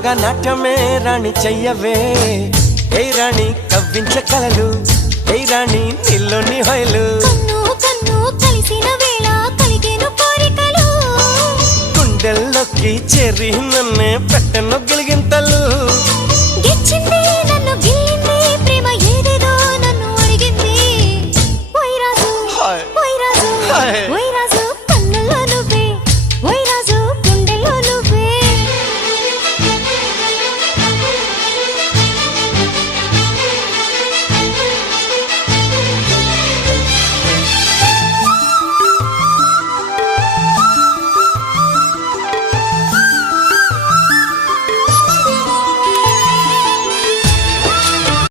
నాగా నాట్యమే రాణి చెయ్యవే ఏ రాణి కవ్వించ కలలు ఏ రాణి నీలోని హొయలు కన్ను కన్ను కలిసిన వేళ కలిగేను కోరికలు గుండెల్లోకి చేరి నన్నే పెట్టను గిలిగింతలు గిచ్చింది